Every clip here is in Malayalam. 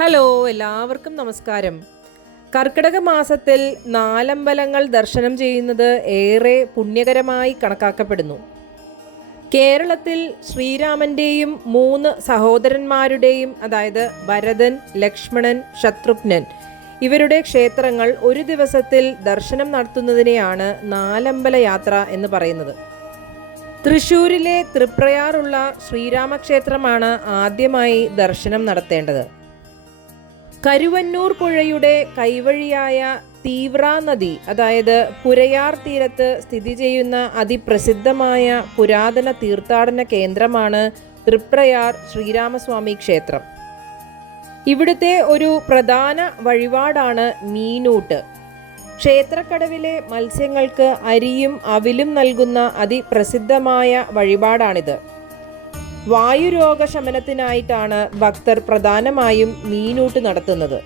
ഹലോ, എല്ലാവർക്കും നമസ്കാരം. കർക്കിടക മാസത്തിൽ നാലമ്പലങ്ങൾ ദർശനം ചെയ്യുന്നത് ഏറെ പുണ്യകരമായി കണക്കാക്കപ്പെടുന്നു. കേരളത്തിൽ ശ്രീരാമൻ്റെയും 3 സഹോദരന്മാരുടെയും, അതായത് ഭരതൻ, ലക്ഷ്മണൻ, ശത്രുഘ്നൻ, ഇവരുടെ ക്ഷേത്രങ്ങൾ ഒരു ദിവസത്തിൽ ദർശനം നടത്തുന്നതിനെയാണ് നാലമ്പല യാത്ര എന്ന് പറയുന്നത്. തൃശ്ശൂരിലെ തൃപ്രയാറുള്ള ശ്രീരാമക്ഷേത്രമാണ് ആദ്യമായി ദർശനം നടത്തേണ്ടത്. കരുവന്നൂർ പുഴയുടെ കൈവഴിയായ തീവ്ര നദി, അതായത് പുരയാർ തീരത്ത് സ്ഥിതി ചെയ്യുന്ന അതിപ്രസിദ്ധമായ പുരാതന തീർത്ഥാടന കേന്ദ്രമാണ് തൃപ്രയാർ ശ്രീരാമസ്വാമി ക്ഷേത്രം. ഇവിടുത്തെ ഒരു പ്രധാന വഴിപാടാണ് മീനൂട്ട്. ക്ഷേത്രക്കടവിലെ മത്സ്യങ്ങൾക്ക് അരിയും അവിലും നൽകുന്ന അതിപ്രസിദ്ധമായ വഴിപാടാണിത്. വായുരോഗശമനത്തിനായിട്ടാണ് ഭക്തർ പ്രധാനമായും മീനൂട്ട് നടത്തുന്നത്.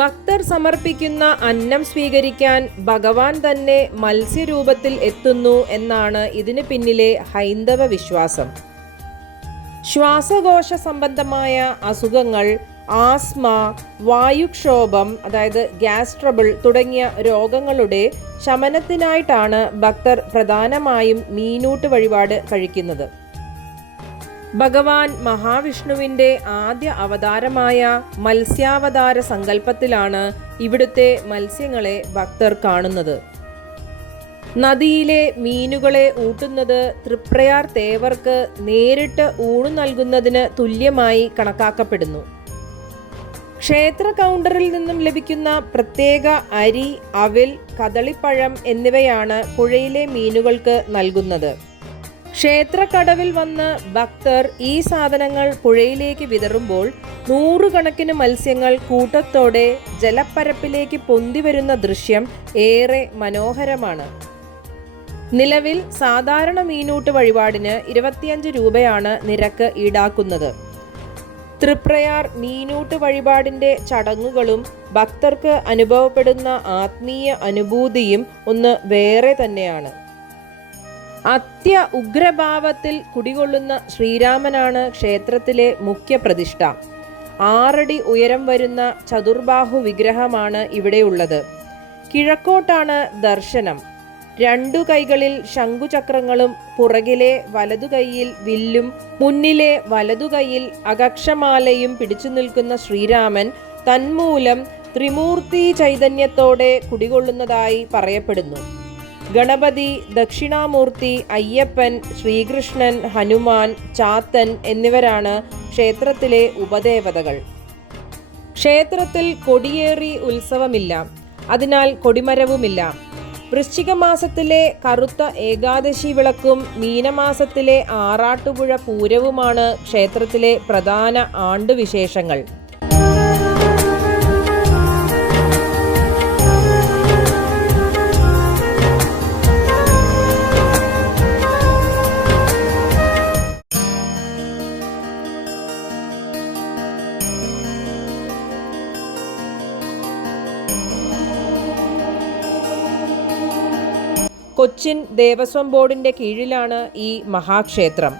ഭക്തർ സമർപ്പിക്കുന്ന അന്നം സ്വീകരിക്കാൻ ഭഗവാൻ തന്നെ മത്സ്യരൂപത്തിൽ എത്തുന്നു എന്നാണ് ഇതിന് പിന്നിലെ ഹൈന്ദവ വിശ്വാസം. ശ്വാസകോശ സംബന്ധമായ അസുഖങ്ങൾ, ആസ്മ, വായുക്ഷോഭം അതായത് ഗ്യാസ് ട്രബിൾ തുടങ്ങിയ രോഗങ്ങളുടെ ശമനത്തിനായിട്ടാണ് ഭക്തർ പ്രധാനമായും മീനൂട്ട് വഴിപാട് കഴിക്കുന്നത്. ഭഗവാൻ മഹാവിഷ്ണുവിൻ്റെ ആദ്യ അവതാരമായ മത്സ്യാവതാര സങ്കല്പത്തിലാണ് ഇവിടുത്തെ മത്സ്യങ്ങളെ ഭക്തർ കാണുന്നത്. നദിയിലെ മീനുകളെ ഊട്ടുന്നത് തൃപ്രയാർ തേവർക്ക് നേരിട്ട് ഊണു നൽകുന്നതിന് തുല്യമായി കണക്കാക്കപ്പെടുന്നു. ക്ഷേത്ര കൗണ്ടറിൽ നിന്നും ലഭിക്കുന്ന പ്രത്യേക അരി, അവിൽ, കദളിപ്പഴം എന്നിവയാണ് പുഴയിലെ മീനുകൾക്ക് നൽകുന്നത്. ക്ഷേത്രക്കടവിൽ വന്ന് ഭക്തർ ഈ സാധനങ്ങൾ പുഴയിലേക്ക് വിതറുമ്പോൾ നൂറുകണക്കിന് മത്സ്യങ്ങൾ കൂട്ടത്തോടെ ജലപ്പരപ്പിലേക്ക് പൊന്തി വരുന്ന ദൃശ്യം ഏറെ മനോഹരമാണ്. നിലവിൽ സാധാരണ മീനൂട്ട് വഴിപാടിന് 25 രൂപയാണ് നിരക്ക് ഈടാക്കുന്നത്. തൃപ്രയാർ മീനൂട്ട് വഴിപാടിൻ്റെ ചടങ്ങുകളും ഭക്തർക്ക് അനുഭവപ്പെടുന്ന ആത്മീയ അനുഭൂതിയും ഒന്ന് വേറെ തന്നെയാണ്. അത്യ ഉഗ്രഭാവത്തിൽ കുടികൊള്ളുന്ന ശ്രീരാമനാണ് ക്ഷേത്രത്തിലെ മുഖ്യ പ്രതിഷ്ഠ. 6 അടി ഉയരം വരുന്ന ചതുർബാഹു വിഗ്രഹമാണ് ഇവിടെയുള്ളത്. കിഴക്കോട്ടാണ് ദർശനം. 2 കൈകളിൽ ശംഖുചക്രങ്ങളും പുറകിലെ വലതുകൈയിൽ വില്ലും മുന്നിലെ വലതുകൈയിൽ അകക്ഷമാലയും പിടിച്ചു നിൽക്കുന്ന ശ്രീരാമൻ തന്മൂലം ത്രിമൂർത്തി ചൈതന്യത്തോടെ കുടികൊള്ളുന്നതായി പറയപ്പെടുന്നു. ഗണപതി, ദക്ഷിണാമൂർത്തി, അയ്യപ്പൻ, ശ്രീകൃഷ്ണൻ, ഹനുമാൻ, ചാത്തൻ എന്നിവരാണ് ക്ഷേത്രത്തിലെ ഉപദേവതകൾ. ക്ഷേത്രത്തിൽ കൊടിയേറി ഉത്സവമില്ല, അതിനാൽ കൊടിമരവുമില്ല. വൃശ്ചിക മാസത്തിലെ കറുത്ത ഏകാദശി വിളക്കും മീനമാസത്തിലെ ആറാട്ടുപുഴ പൂരവുമാണ് ക്ഷേത്രത്തിലെ പ്രധാന ആണ്ടുവിശേഷങ്ങൾ. കൊച്ചിൻ ദേവസ്വം ബോർഡിന്റെ കീഴിലാണ് ഈ മഹാക്ഷേത്രം.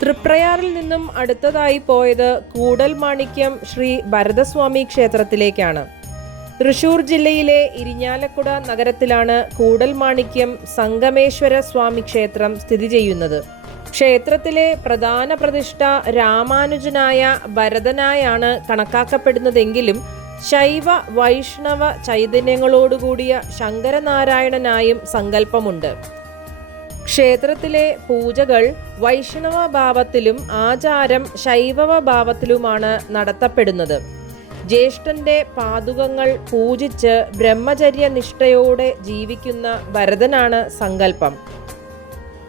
തൃപ്രയാറിൽ നിന്നും അടുത്തതായി പോയത് കൂടൽമാണിക്യം ശ്രീ ഭരതസ്വാമി ക്ഷേത്രത്തിലേക്കാണ്. തൃശൂർ ജില്ലയിലെ ഇരിഞ്ഞാലക്കുട നഗരത്തിലാണ് കൂടൽമാണിക്യം സംഗമേശ്വര സ്വാമി ക്ഷേത്രം സ്ഥിതി ചെയ്യുന്നത്. ക്ഷേത്രത്തിലെ പ്രധാന പ്രതിഷ്ഠ രാമാനുജനായ ഭരതനായാണ് കണക്കാക്കപ്പെടുന്നതെങ്കിലും ശൈവ വൈഷ്ണവ ചൈതന്യങ്ങളോടുകൂടിയ ശങ്കരനാരായണനായും സങ്കല്പമുണ്ട്. ക്ഷേത്രത്തിലെ പൂജകൾ വൈഷ്ണവ ഭാവത്തിലും ആചാരം ശൈവവ ഭാവത്തിലുമാണ് നടത്തപ്പെടുന്നത്. ജ്യേഷ്ഠന്റെ പാദുകങ്ങൾ പൂജിച്ച് ബ്രഹ്മചര്യനിഷ്ഠയോടെ ജീവിക്കുന്ന ഭരതനാണ് സങ്കല്പം.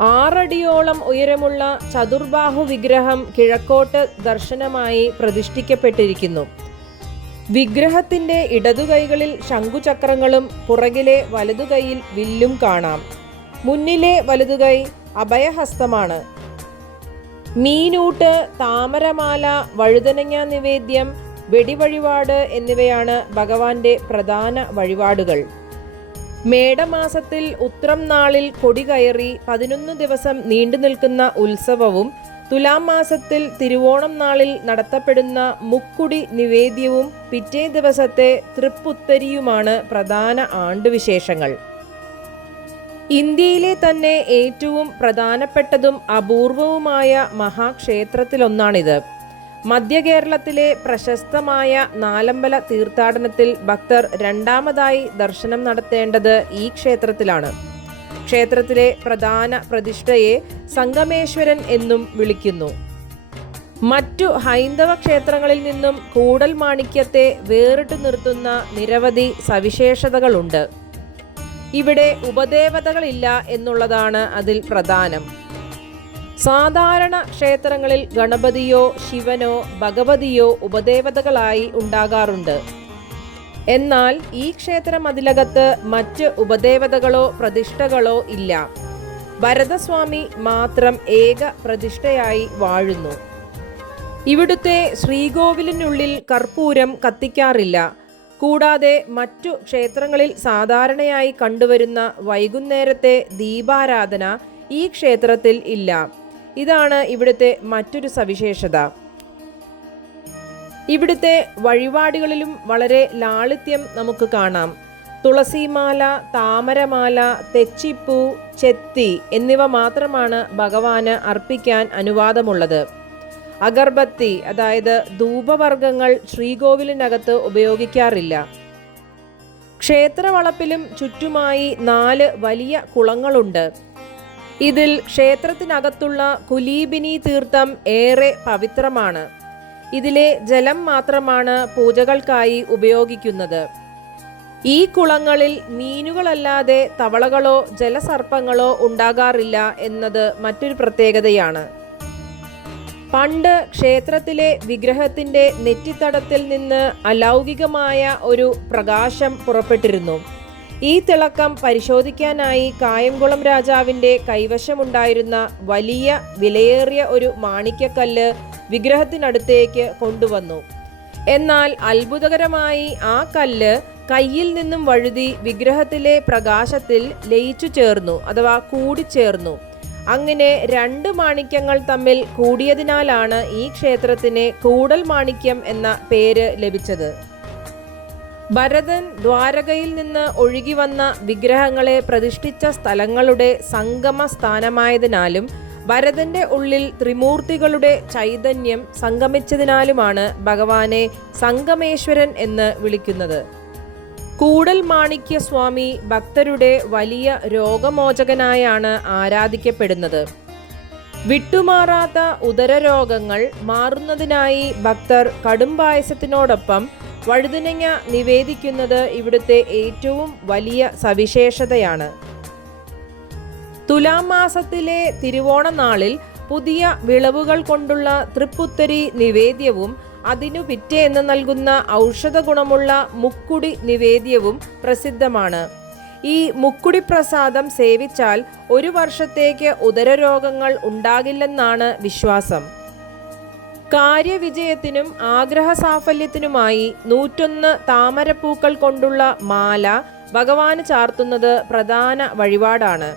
6 അടിയോളം ഉയരമുള്ള ചതുർബാഹു വിഗ്രഹം കിഴക്കോട്ട് ദർശനമായി പ്രതിഷ്ഠിക്കപ്പെട്ടിരിക്കുന്നു. വിഗ്രഹത്തിന്റെ ഇടതുകൈകളിൽ ശംഖുചക്രങ്ങളും പുറകിലെ വലതുകൈയിൽ വില്ലും കാണാം. മുന്നിലെ വലതുകൈ അഭയഹസ്തമാണ്. മീനൂട്ട്, താമരമാല, വഴുതനങ്ങ നിവേദ്യം, വെടിവഴിപാട് എന്നിവയാണ് ഭഗവാന്റെ പ്രധാന വഴിപാടുകൾ. മേടമാസത്തിൽ ഉത്രം നാളിൽ കൊടി കയറി 11 ദിവസം നീണ്ടു നിൽക്കുന്ന ഉത്സവവും തുലാം മാസത്തിൽ തിരുവോണം നാളിൽ നടത്തപ്പെടുന്ന മുക്കുടി നിവേദ്യവും പിറ്റേ ദിവസത്തെ തൃപ്പുത്തരിയുമാണ് പ്രധാന ആണ്ടുവിശേഷങ്ങൾ. ഇന്ത്യയിലെ തന്നെ ഏറ്റവും പ്രധാനപ്പെട്ടതും അപൂർവവുമായ മഹാക്ഷേത്രത്തിലൊന്നാണിത്. മധ്യ കേരളത്തിലെ പ്രശസ്തമായ നാലമ്പല തീർത്ഥാടനത്തിൽ ഭക്തർ രണ്ടാമതായി ദർശനം നടത്തേണ്ടത് ഈ ക്ഷേത്രത്തിലാണ്. ക്ഷേത്രത്തിലെ പ്രധാന പ്രതിഷ്ഠയെ സംഗമേശ്വരൻ എന്നും വിളിക്കുന്നു. മറ്റു ഹൈന്ദവ ക്ഷേത്രങ്ങളിൽ നിന്നും കൂടൽമാണിക്യത്തെ വേറിട്ടു നിർത്തുന്ന നിരവധി സവിശേഷതകളുണ്ട്. ഇവിടെ ഉപദേവതകളില്ല എന്നുള്ളതാണ് അതിൽ പ്രധാനം. സാധാരണ ക്ഷേത്രങ്ങളിൽ ഗണപതിയോ ശിവനോ ഭഗവതിയോ ഉപദേവതകളായി ഉണ്ടാകാറുണ്ട്. എന്നാൽ ഈ ക്ഷേത്ര മതിലകത്ത് മറ്റ് ഉപദേവതകളോ പ്രതിഷ്ഠകളോ ഇല്ല. ഭരതസ്വാമി മാത്രം ഏക പ്രതിഷ്ഠയായി വാഴുന്നു. ഇവിടുത്തെ ശ്രീകോവിലിനുള്ളിൽ കർപ്പൂരം കത്തിക്കാറില്ല. കൂടാതെ മറ്റു ക്ഷേത്രങ്ങളിൽ സാധാരണയായി കണ്ടുവരുന്ന വൈകുന്നേരത്തെ ദീപാരാധന ഈ ക്ഷേത്രത്തിൽ ഇല്ല. ഇതാണ് ഇവിടുത്തെ മറ്റൊരു സവിശേഷത. ഇവിടുത്തെ വഴിപാടുകളിലും വളരെ ലാളിത്യം നമുക്ക് കാണാം. തുളസിമാല, താമരമാല, തെച്ചിപ്പൂ, ചെത്തി എന്നിവ മാത്രമാണ് ഭഗവാന് അർപ്പിക്കാൻ അനുവാദമുള്ളത്. അഗർബത്തി അതായത് ധൂപവർഗ്ഗങ്ങൾ ശ്രീകോവിലിനകത്ത് ഉപയോഗിക്കാറില്ല. ക്ഷേത്രവളപ്പിലും ചുറ്റുമായി 4 വലിയ കുളങ്ങളുണ്ട്. ഇതിൽ ക്ഷേത്രത്തിനകത്തുള്ള കുലീബിനി തീർത്ഥം ഏറെ പവിത്രമാണ്. ഇതിലെ ജലം മാത്രമാണ് പൂജകൾക്കായി ഉപയോഗിക്കുന്നത്. ഈ കുളങ്ങളിൽ മീനുകളല്ലാതെ തവളകളോ ജലസർപ്പങ്ങളോ ഉണ്ടാകാറില്ല എന്നത് മറ്റൊരു പ്രത്യേകതയാണ്. പണ്ട് ക്ഷേത്രത്തിലെ വിഗ്രഹത്തിന്റെ നെറ്റിത്തടത്തിൽ നിന്ന് അലൗകികമായ ഒരു പ്രകാശം പുറപ്പെട്ടിരുന്നു. ഈ തിളക്കം പരിശോധിക്കാനായി കായംകുളം രാജാവിന്റെ കൈവശമുണ്ടായിരുന്ന വലിയ വിലയേറിയ ഒരു മാണിക്യക്കല്ല് വിഗ്രഹത്തിനടുത്തേക്ക് കൊണ്ടുവന്നു. എന്നാൽ അത്ഭുതകരമായി ആ കല്ല് കയ്യിൽ നിന്നും വഴുതി വിഗ്രഹത്തിലെ പ്രകാശത്തിൽ ലയിച്ചു ചേർന്നു അഥവാ കൂടിച്ചേർന്നു. അങ്ങനെ 2 മാണിക്യങ്ങൾ തമ്മിൽ കൂടിയതിനാലാണ് ഈ ക്ഷേത്രത്തിന് കൂടൽ മാണിക്യം എന്ന പേര് ലഭിച്ചത്. ഭരതൻ ദ്വാരകയിൽ നിന്ന് ഒഴുകി വന്ന വിഗ്രഹങ്ങളെ പ്രതിഷ്ഠിച്ച സ്ഥലങ്ങളുടെ സംഗമ സ്ഥാനമായതിനാലും ഭരതന്റെ ഉള്ളിൽ ത്രിമൂർത്തികളുടെ ചൈതന്യം സംഗമിച്ചതിനാലുമാണ് ഭഗവാനെ സംഗമേശ്വരൻ എന്ന് വിളിക്കുന്നത്. കൂടൽ മാണിക്യ സ്വാമി ഭക്തരുടെ വലിയ രോഗമോചകനായാണ് ആരാധിക്കപ്പെടുന്നത്. വിട്ടുമാറാത്ത ഉദരരോഗങ്ങൾ മാറുന്നതിനായി ഭക്തർ കടുംപായസത്തിനോടൊപ്പം വഴുതനങ്ങ നിവേദിക്കുന്നത് ഇവിടുത്തെ ഏറ്റവും വലിയ സവിശേഷതയാണ്. തുലാം മാസത്തിലെ തിരുവോണ നാളിൽ പുതിയ വിളവുകൾ കൊണ്ടുള്ള തൃപ്പുത്തരി നിവേദ്യവും അതിനു പിറ്റേന്ന് നൽകുന്ന ഔഷധ ഗുണമുള്ള മുക്കുടി നിവേദ്യവും പ്രസിദ്ധമാണ്. ഈ മുക്കുടി പ്രസാദം സേവിച്ചാൽ 1 വർഷത്തേക്ക് ഉദരരോഗങ്ങൾ ഉണ്ടാകില്ലെന്നാണ് വിശ്വാസം. കാര്യവിജയത്തിനും ആഗ്രഹ സാഫല്യത്തിനുമായി 101 താമരപ്പൂക്കൾ കൊണ്ടുള്ള മാല ഭഗവാന് ചാർത്തുന്നത് പ്രധാന വഴിപാടാണ്.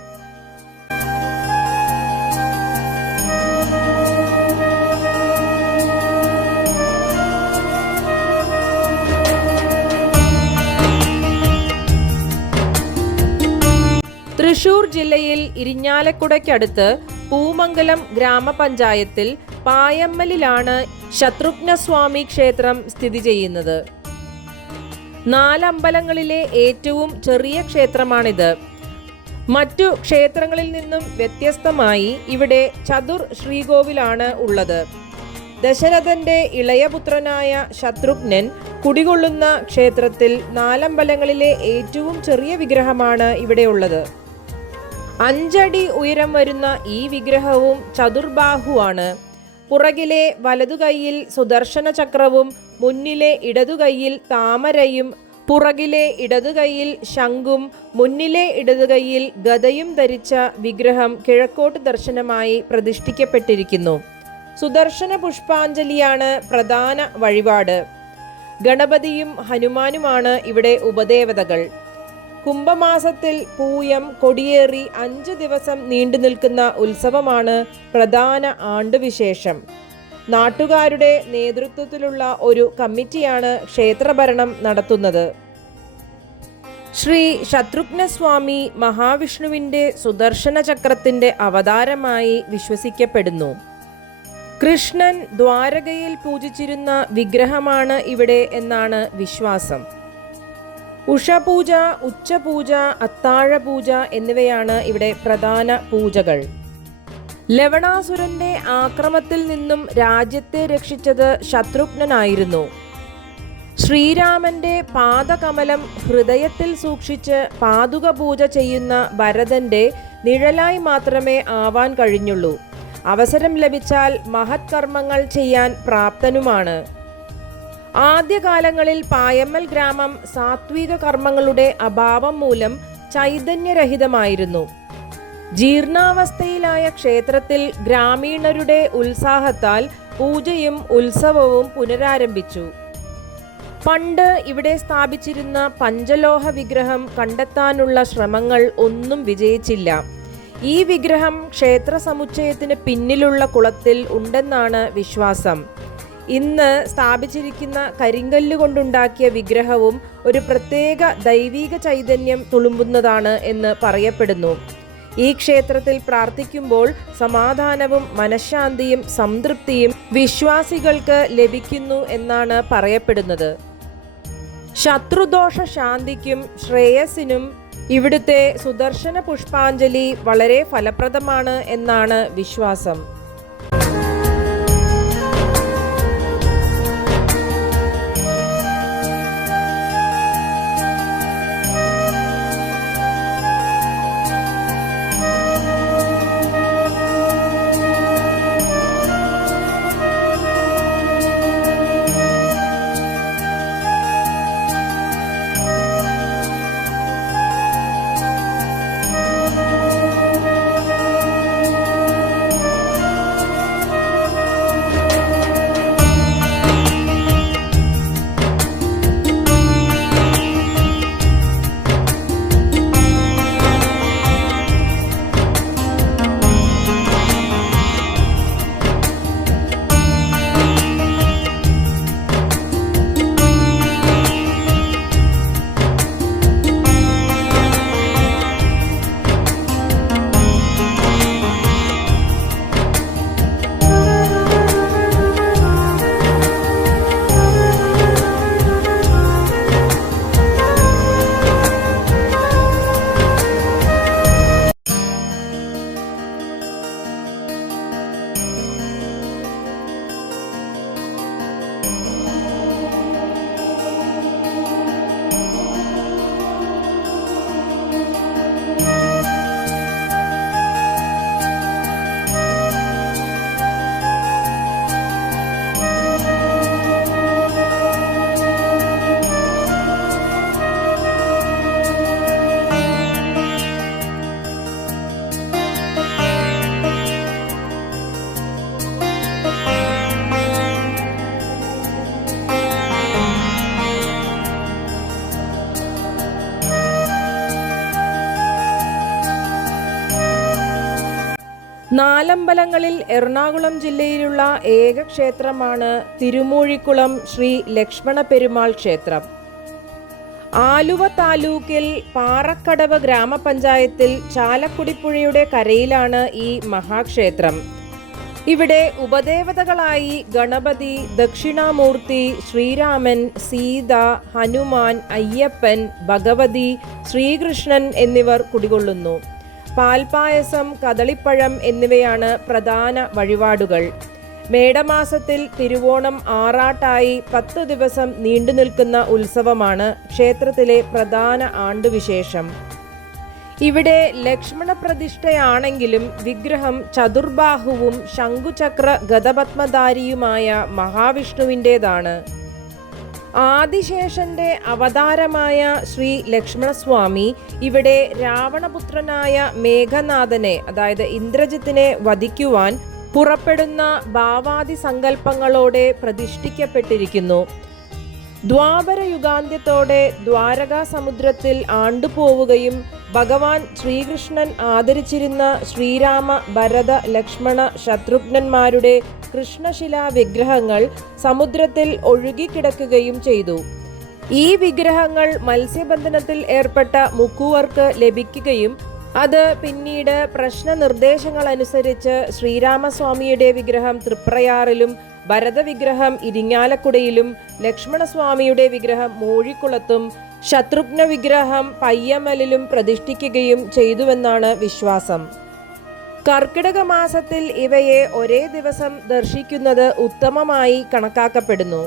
തൃശൂർ ജില്ലയിൽ ഇരിഞ്ഞാലക്കുടയ്ക്കടുത്ത് പൂമംഗലം ഗ്രാമപഞ്ചായത്തിൽ പായമ്മലിലാണ് ശത്രുഘ്നസ്വാമി ക്ഷേത്രം സ്ഥിതി ചെയ്യുന്നത്. 4 അമ്പലങ്ങളിലെ ഏറ്റവും ചെറിയ ക്ഷേത്രമാണിത്. മറ്റു ക്ഷേത്രങ്ങളിൽ നിന്നും വ്യത്യസ്തമായി ഇവിടെ ചതുർ ശ്രീകോവിലാണ് ഉള്ളത്. ദശരഥന്റെ ഇളയപുത്രനായ ശത്രുഘ്നൻ കുടികൊള്ളുന്ന ക്ഷേത്രത്തിൽ 4 അമ്പലങ്ങളിലെ ഏറ്റവും ചെറിയ വിഗ്രഹമാണ് ഇവിടെയുള്ളത്. 5 അടി ഉയരം വരുന്ന ഈ വിഗ്രഹവും ചതുർബാഹുവാണ്. പുറകിലെ വലതുകൈയിൽ സുദർശന ചക്രവും മുന്നിലെ ഇടതുകൈയിൽ താമരയും പുറകിലെ ഇടതുകൈയിൽ ശംഖും മുന്നിലെ ഇടതുകൈയിൽ ഗദയും ധരിച്ച വിഗ്രഹം കിഴക്കോട്ട് ദർശനമായി പ്രതിഷ്ഠിക്കപ്പെട്ടിരിക്കുന്നു. സുദർശന പുഷ്പാഞ്ജലിയാണ് പ്രധാന വഴിപാട്. ഗണപതിയും ഹനുമാനുമാണ് ഇവിടെ ഉപദേവതകൾ. കുംഭമാസത്തിൽ പൂയം കൊടിയേറി 5 ദിവസം നീണ്ടു നിൽക്കുന്ന ഉത്സവമാണ് പ്രധാന ആണ്ടുവിശേഷം. നാട്ടുകാരുടെ നേതൃത്വത്തിലുള്ള ഒരു കമ്മിറ്റിയാണ് ക്ഷേത്രഭരണം നടത്തുന്നത്. ശ്രീ ശത്രുഘ്നസ്വാമി മഹാവിഷ്ണുവിൻ്റെ സുദർശന ചക്രത്തിൻ്റെ അവതാരമായി വിശ്വസിക്കപ്പെടുന്നു. കൃഷ്ണൻ ദ്വാരകയിൽ പൂജിച്ചിരുന്ന വിഗ്രഹമാണ് ഇവിടെ എന്നാണ് വിശ്വാസം. ഉഷപൂജ, ഉച്ചപൂജ, അത്താഴപൂജ എന്നിവയാണ് ഇവിടെ പ്രധാന പൂജകൾ. ലവണാസുരന്റെ ആക്രമത്തിൽ നിന്നും രാജ്യത്തെ രക്ഷിച്ചത് ശത്രുഘ്നനായിരുന്നു. ശ്രീരാമന്റെ പാദകമലം ഹൃദയത്തിൽ സൂക്ഷിച്ച് പാദുക പൂജ ചെയ്യുന്ന ഭരതന്റെ നിഴലായി മാത്രമേ ആവാൻ കഴിഞ്ഞുള്ളൂ. അവസരം ലഭിച്ചാൽ മഹത് കർമ്മങ്ങൾ ചെയ്യാൻ പ്രാപ്തനുമാണ്. ആദ്യകാലങ്ങളിൽ പായമ്മൽ ഗ്രാമം സാത്വിക കർമ്മങ്ങളുടെ അഭാവം മൂലം ചൈതന്യരഹിതമായിരുന്നു. ജീർണാവസ്ഥയിലായ ക്ഷേത്രത്തിൽ ഗ്രാമീണരുടെ ഉത്സാഹത്താൽ പൂജയും ഉത്സവവും പുനരാരംഭിച്ചു. പണ്ട് ഇവിടെ സ്ഥാപിച്ചിരുന്ന പഞ്ചലോഹ വിഗ്രഹം കണ്ടെത്താനുള്ള ശ്രമങ്ങൾ ഒന്നും വിജയിച്ചില്ല. ഈ വിഗ്രഹം ക്ഷേത്ര സമുച്ചയത്തിന് പിന്നിലുള്ള കുളത്തിൽ ഉണ്ടെന്നാണ് വിശ്വാസം. ഇന്ന് സ്ഥാപിച്ചിരിക്കുന്ന കരിങ്കല്ല് കൊണ്ടുണ്ടാക്കിയ വിഗ്രഹവും ഒരു പ്രത്യേക ദൈവിക ചൈതന്യം തുളുമ്പുന്നതാണ് എന്ന് പറയപ്പെടുന്നു. ഈ ക്ഷേത്രത്തിൽ പ്രാർത്ഥിക്കുമ്പോൾ സമാധാനവും മനഃശാന്തിയും സംതൃപ്തിയും വിശ്വാസികൾക്ക് ലഭിക്കുന്നു എന്നാണ് പറയപ്പെടുന്നത്. ശത്രുദോഷ ശാന്തിക്കും ശ്രേയസ്സിനും ഇവിടുത്തെ സുദർശന പുഷ്പാഞ്ജലി വളരെ ഫലപ്രദമാണ് എന്നാണ് വിശ്വാസം. നാലമ്പലങ്ങളിൽ എറണാകുളം ജില്ലയിലുള്ള ഏക ക്ഷേത്രമാണ് തിരുമൂഴിക്കുളം ശ്രീ ലക്ഷ്മണ പെരുമാൾ ക്ഷേത്രം. ആലുവ താലൂക്കിൽ പാറക്കടവ് ഗ്രാമപഞ്ചായത്തിൽ ചാലക്കുടിപ്പുഴയുടെ കരയിലാണ് ഈ മഹാക്ഷേത്രം. ഇവിടെ ഉപദേവതകളായി ഗണപതി, ദക്ഷിണാമൂർത്തി, ശ്രീരാമൻ, സീത, ഹനുമാൻ, അയ്യപ്പൻ, ഭഗവതി, ശ്രീകൃഷ്ണൻ എന്നിവർ കുടികൊള്ളുന്നു. പാൽപായസം, കദളിപ്പഴം എന്നിവയാണ് പ്രധാന വഴിപാടുകൾ. മേടമാസത്തിൽ തിരുവോണം ആറാട്ടായി 10 ദിവസം നീണ്ടുനിൽക്കുന്ന ഉത്സവമാണ് ക്ഷേത്രത്തിലെ പ്രധാന ആണ്ടുവിശേഷം. ഇവിടെ ലക്ഷ്മണ പ്രതിഷ്ഠയാണെങ്കിലും വിഗ്രഹം ചതുർബാഹുവും ശംഖുചക്ര ഗദപത്മധാരിയുമായ മഹാവിഷ്ണുവിൻ്റേതാണ്. ആദിശേഷന്റെ അവതാരമായ ശ്രീ ലക്ഷ്മണസ്വാമി ഇവിടെ രാവണപുത്രനായ മേഘനാഥനെ, അതായത് ഇന്ദ്രജിത്തിനെ വധിക്കുവാൻ പുറപ്പെടുന്ന ഭാവാദി സങ്കല്പങ്ങളോടെ പ്രതിഷ്ഠിക്കപ്പെട്ടിരിക്കുന്നു. ദ്വാപര യുഗാന്ത്യത്തോടെ ദ്വാരകാ സമുദ്രത്തിൽ ആണ്ടുപോവുകയും ഭഗവാൻ ശ്രീകൃഷ്ണൻ ആദരിച്ചിരുന്ന ശ്രീരാമ, ഭരത, ലക്ഷ്മണ, ശത്രുഘ്നന്മാരുടെ കൃഷ്ണശിലാ വിഗ്രഹങ്ങൾ സമുദ്രത്തിൽ ഒഴുകിക്കിടക്കുകയും ചെയ്തു. ഈ വിഗ്രഹങ്ങൾ മത്സ്യബന്ധനത്തിൽ ഏർപ്പെട്ട മുക്കുവർക്ക് ലഭിക്കുകയും അത് പിന്നീട് പ്രശ്നനിർദ്ദേശങ്ങൾ അനുസരിച്ച് ശ്രീരാമസ്വാമിയുടെ വിഗ്രഹം തൃപ്രയാറിലും, ഭരതവിഗ്രഹം ഇരിങ്ങാലക്കുടയിലും, ലക്ഷ്മണസ്വാമിയുടെ വിഗ്രഹം മൂഴിക്കുളത്തും, ശത്രുഘ്ന വിഗ്രഹം പയ്യമലിലും പ്രതിഷ്ഠിക്കുകയും ചെയ്തുവെന്നാണ് വിശ്വാസം. കർക്കിടക മാസത്തിൽ ഇവയെ ഒരേ ദിവസം ദർശിക്കുന്നത് ഉത്തമമായി കണക്കാക്കപ്പെടുന്നു.